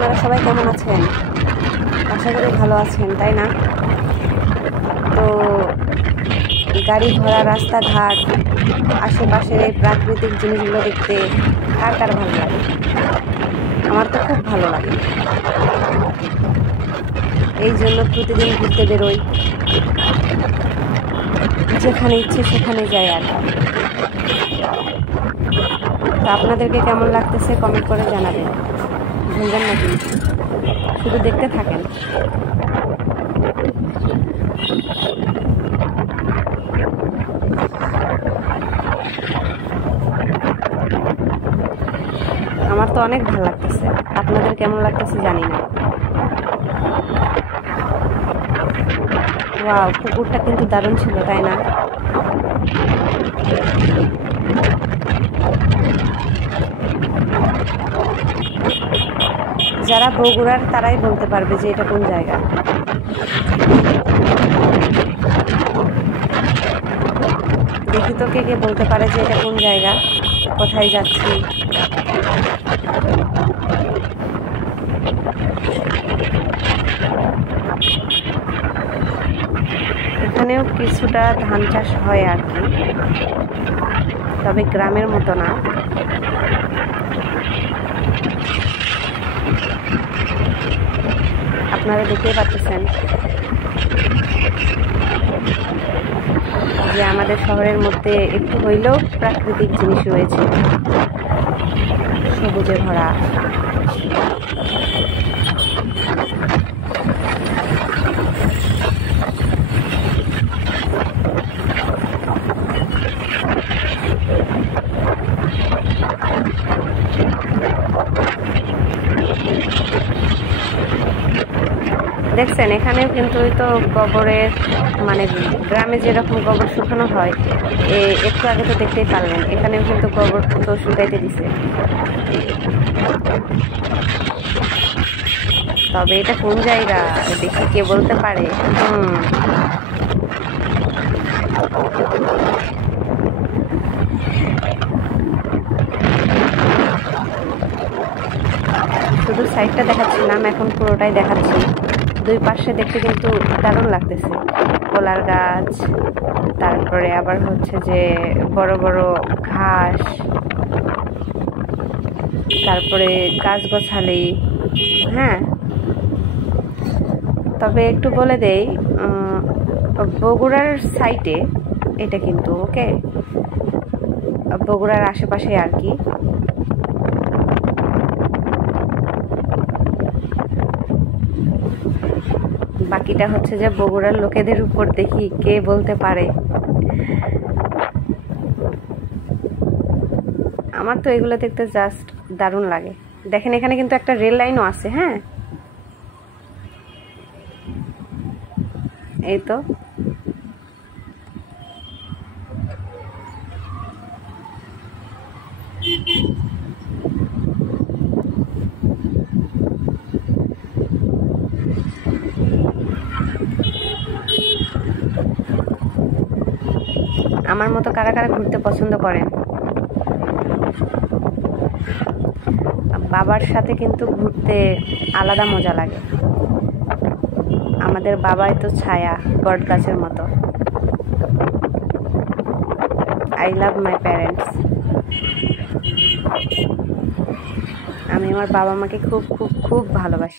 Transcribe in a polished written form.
আপনারা সবাই কেমন আছেন? আশা করি ভালো আছেন, তাই না? তো গাড়ি ঘোড়া, রাস্তাঘাট, আশেপাশের এই প্রাকৃতিক জিনিসগুলো দেখতে কার কার ভালো লাগে? আমার তো খুব ভালো লাগে। এই জন্য প্রতিদিন ঘুরতে বেরোই, যেখানে ইচ্ছে সেখানে যাই। আর তো আপনাদেরকে কেমন লাগতেছে কমেন্ট করে জানাবেন, ভুলবেন না কিন্তু। শুধু দেখতে থাকেন। আমার তো অনেক ভালো লাগতেছে, আপনাদের কেমন লাগতেছে জানি না। ওয়াও, পুকুরটা কিন্তু দারুণ ছিল, তাই না? যারা বগুড়ার তারাই বলতে পারবে যে এটা কোন জায়গা। দেখি তো কে কে বলতে পারে যে এটা কোন জায়গা, কোথায় যাচ্ছি। এখানেও কিছুটা ধান চাষ হয় আর কি, তবে গ্রামের মতো না। আপনারা দেখতেই পাচ্ছেন যে আমাদের শহরের মধ্যে একটু হইলেও প্রাকৃতিক জিনিস রয়েছে, সবুজে ভরা। দেখছেন, এখানেও কিন্তু ওই তো গোবরের, মানে গ্রামে যেরকম গোবর শুকানো হয়, একটু আগে তো দেখতেই পারলেন, এখানেও কিন্তু গোবর তো শুকাইতে দিছে। তবে এটা কোন জায়গা দেখি কে বলতে পারে? শুধু সাইডটা দেখাচ্ছিলাম, এখন পুরোটাই দেখাচ্ছি। দুই পাশে দেখতে কিন্তু দারুণ লাগতেছে। কলার গাছ, তারপরে আবার হচ্ছে যে বড় বড় ঘাস, তারপরে গাছ-গাছালি। হ্যাঁ, তবে একটু বলে দেই, বগুড়ার সাইটে এটা কিন্তু, ওকে, বগুড়ার আশেপাশে আর কি। বাকিটা হচ্ছে যে বগুড়ার লোকেদের উপর, দেখি কে বলতে পারে। আমার তো এগুলো দেখতে জাস্ট দারুণ লাগে। দেখেন, এখানে কিন্তু একটা রেল লাইনও আছে। হ্যাঁ, এই তো। আমার মতো কারা কারা ঘুরতে পছন্দ করেন? বাবার সাথে কিন্তু ঘুরতে আলাদা মজা লাগে। আমাদের বাবাই তো ছায়া, বট গাছের মতো। I love my parents. আমি আমার বাবা মাকে খুব খুব খুব ভালোবাসি।